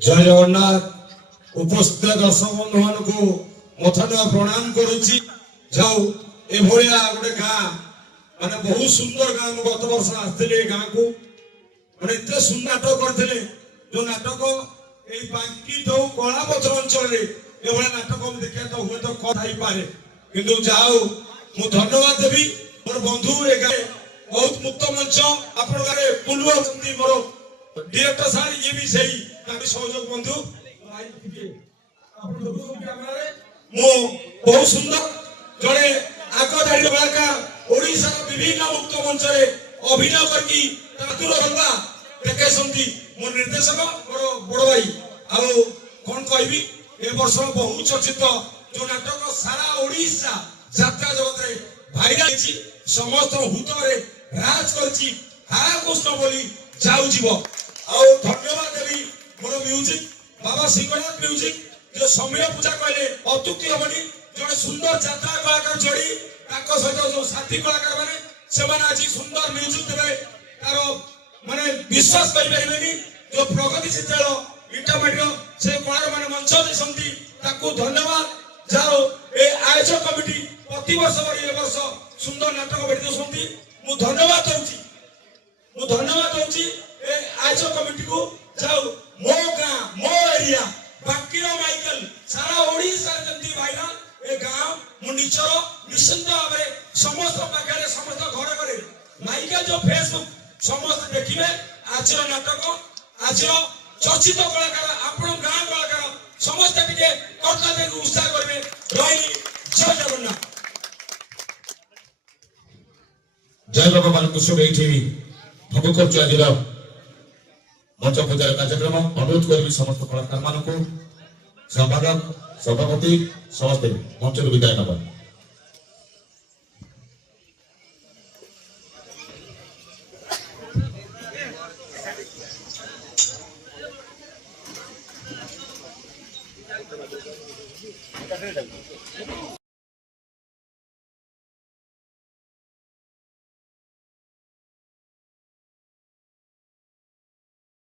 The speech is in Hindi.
जय जगन्नाथ उपस्थित दर्शक बंधु मान को मथानुआ प्रणाम करुच्ची जाऊ एभलिया गोटे गाँ माने बहुत सुंदर गाँ गत वर्ष आसते गाँ को माने एते सुंदर नाटक करते जो नाटक ये बांकी जो कला पथर अंचल एभलिया नाटक देखा तो हुए तो कई पारे किंतु जाऊ मु धन्यवाद देवी मोर बंधु ए गाँ बहुत मुक्त मंच आप बुलू मोर डिरेक्टर सार ये भी सही सहयोग बंधु बहुत सुंदर जड़े आगधाड़ी कलाकार ओडिशा विभिन्न मुक्त मंच अभिनय करके देखे मोर निर्देशक मोर बड़ भाई आउ कौन कहबी ए वर्ष बहुत चर्चित जो नाटक सारा ओडिशा यात्रा जगत रे भाइराल समस्त हुतरे राज करछि हारा कृष्ण बोली जाऊ जीव आउ धन्यवाद देवी मोर म्यूजिक बाबा सिंहनाथ म्यूजिक जो समय पूजा कहले अतुक्ति हबनी जड़े सुंदर यात्रा कलाकार जोड़ी सहित जो साथी कलाकार माने सेमाने आज सुंदर म्यूजिक देवे तार माने विश्वास करिबेनी जो प्रगतिशील दल इंटरमीडिएट से कलाकार माने मंच देसंती ताको धन्यवाद जाओ ए आयोजक कमिटी प्रति वर्ष भरी ए वर्ष सुंदर नाटक बेटी देसंती मु धन्यवाद दूची ए आयोजक कमिटी को जाओ मो गाँ मो एरिया बाकी माइकल सारा ओडिशा जंती भाईरा ए गाँव मु निचर निश्चिंत भाव समस्त पाखे समस्त घर घरे माइकल जो फेसबुक समस्त देखिए आज नाटक आज चर्चित कलाकार आपण गाँ कलाकार समस्त टिके कर्तव्य उत्साह करेंगे रही जय जगन्नाथ जय बाबा मान कुशल ये भोग कर आज मंच पूजार कार्यक्रम अनुरोध करी समस्त कलाकार मान संपादक सभापति समस्त मंच विदाय नवा।